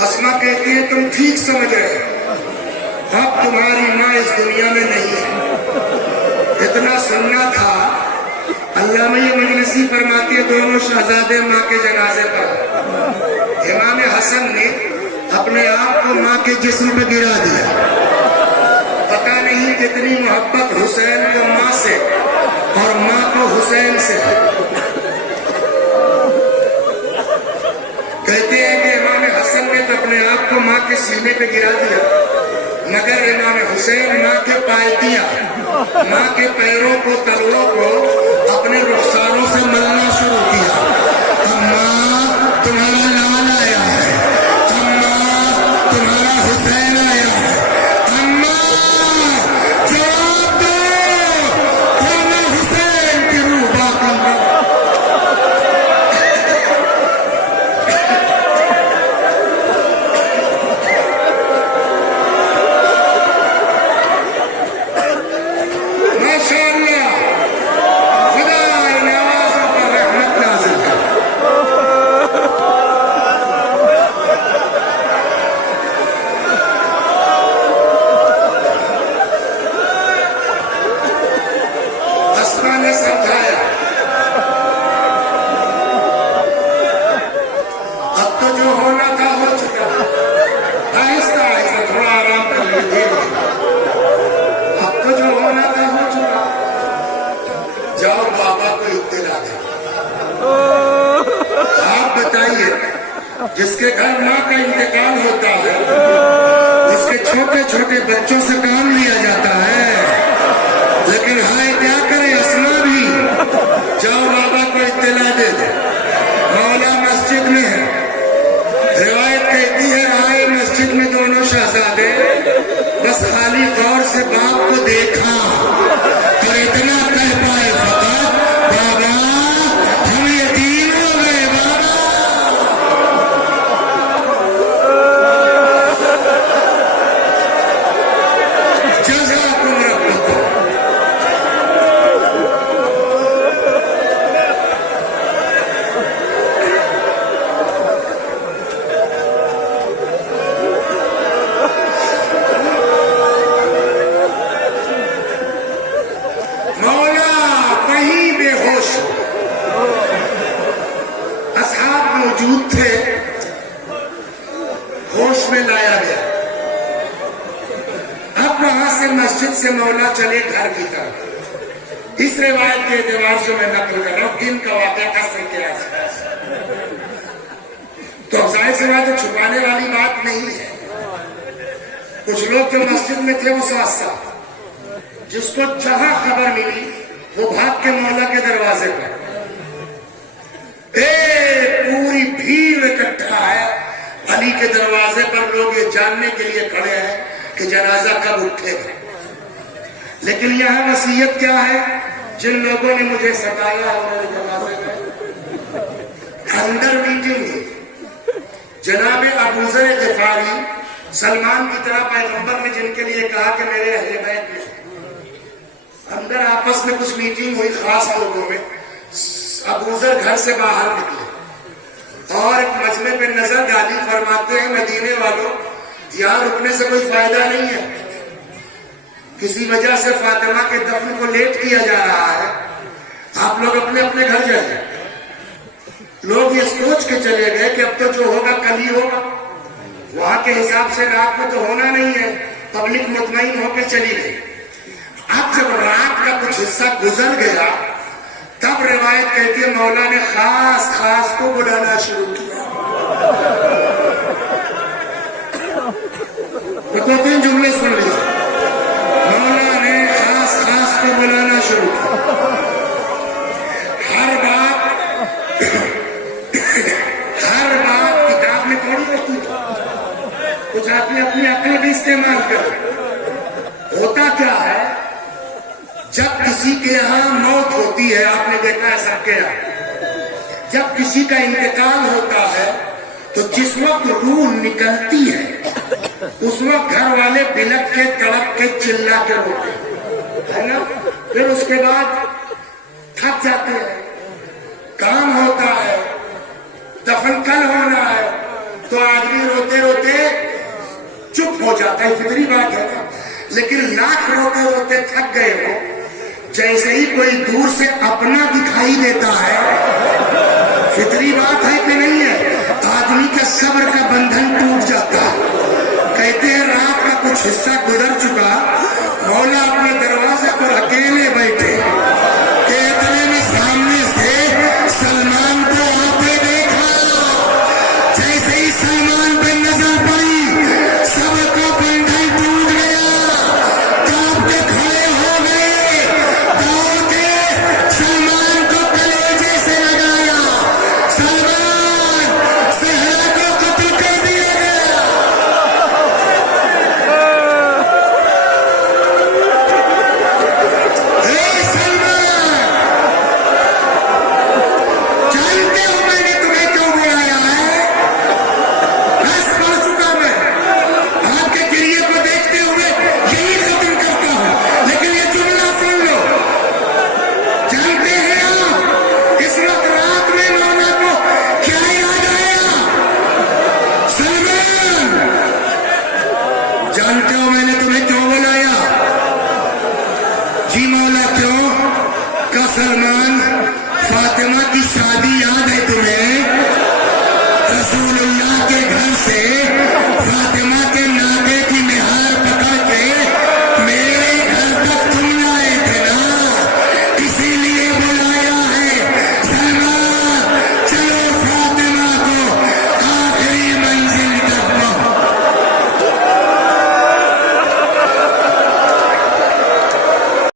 अस्मा कहती है तुम ठीक समझ रहे हो, अब तुम्हारी माँ इस दुनिया में नहीं है। इतना सुनना था। अल्लामा ये मजलिसी फरमाती है दोनों शहजादे माँ के जनाजे पर इमाम हसन ने अपने आप को माँ के जिस्म पे गिरा दिया। पता नहीं कितनी मोहब्बत हुसैन को माँ से और माँ को हुसैन से। कहते हैं कि इमाम हसन ने तो अपने आप को माँ के सीने पे गिरा दिया, मगर इमाम हुसैन माँ के पायतिया, माँ के पैरों को, तलवों को अपने रुखसारों से मलना शुरू किया। अम्मा तुम्हारा लाल आया है, अम्मा तुम्हारा हुसैन आया है, अम्मा जवाब दो, वरना हुसैन की रूह बाकी है। जिसके घर माँ का इंतकाल होता है उसके छोटे छोटे बच्चों से काम लिया जाता है, लेकिन हाय क्या करे अस्मा भी। जाओ बाबा को इत्तला दे दो, मौला मस्जिद में है। रिवायत कहती है आए मस्जिद में दोनों शहजादे, बस खाली गौर से बाप को देखा और इतना कह पाए फकत बाबा हम यतीम हो गए बाबा। मस्जिद से मौला चले घर की तरफ। इस रिवायत के एतबार से मैं नकल कर रहा हूँ दिन का वाक़या असर के आसपास। तो जाहिर सी बात है छुपाने वाली बात नहीं है। कुछ लोग जो मस्जिद में थे वो साथ जिसको जहां खबर मिली वो भाग के मौला के दरवाजे पर। पूरी भीड़ इकट्ठा है अली के दरवाजे पर। लोग ये जानने के लिए खड़े हैं कि जनाजा कब उठेगा। लेकिन यहाँ वसीयत क्या है, जिन लोगों ने मुझे सताया मेरे जनाजे में अंदर मीटिंग जनाब अबूजर गिफारी सलमान की तरह पैगंबर ने जिनके लिए कहा कि मेरे अहले बैत में, अंदर आपस में कुछ मीटिंग हुई खास लोगों में। अबूजर घर से बाहर निकले और एक मजमे पे नजर डाली, फरमाते हैं मदीने वालों यहाँ रुकने से कोई फायदा नहीं है, किसी वजह से फातिमा के दफन को लेट किया जा रहा है, आप लोग अपने अपने घर जाइए। लोग ये सोच के चले गए कि अब तो जो होगा कल ही होगा, वहां के हिसाब से रात में तो होना नहीं है। पब्लिक मुतमईन होकर चली गई। अब जब रात का कुछ हिस्सा गुजर गया तब रिवायत कहती है मौला ने खास खास को बुलाना शुरू किया। तो दो तीन जुमले सुन लीजिए। मौला ने खास खास को बुलाना शुरू किया। हर बात किताब में थोड़ी होती, कुछ आपने अपनी अक्ल भी इस्तेमाल कर। होता क्या है, जब किसी के यहाँ मौत होती है, आपने देखा है सबके यहाँ, जब किसी का इंतकाल होता है तो जिस वक्त रूह निकलती है उस वक्त घर वाले बिलक के, तड़प के, चिल्ला के रोते है ना। फिर उसके बाद थक जाते हैं, काम होता है, दफन कल होना है, तो आदमी रोते रोते चुप हो जाता है, फितरी बात है ना। लेकिन लाख रोते रोते थक गए हो, जैसे ही कोई दूर से अपना दिखाई देता है, फितरी बात है कि नहीं है, आदमी का सब्र का बंधन टूट जाता है। कहते हैं रात का कुछ हिस्सा गुजर चुका, मौला अपने दरवाजे पर अकेले बैठे, के इतने में सामने से सलमान को आते देखा। जैसे ही सलमान पे नजर पड़ी, सबका बंधन टूट गया, कांप के खड़े हो गए, दौड़ के सलमान को कलेजे से लगाया, सलमान सहरा को कत्ल कर दिया गया। हे सलमान, जानते हो मैंने तुम्हें क्यों बुलाया है? बस मर चुका मैं, आपके गिरिए को देखते हुए यही खत्म करता हूं। लेकिन ये जुमला सुन लो, जानते हैं आप इस वक्त रात में मौला को क्या याद आया? सलमान, जानते हो मैंने तुम्हें क्यों बुलाया? जी मौला क्यों? का सलमान, फातिमा की शादी याद है तुम्हें? रसूलुल्लाह के घर से फातिमा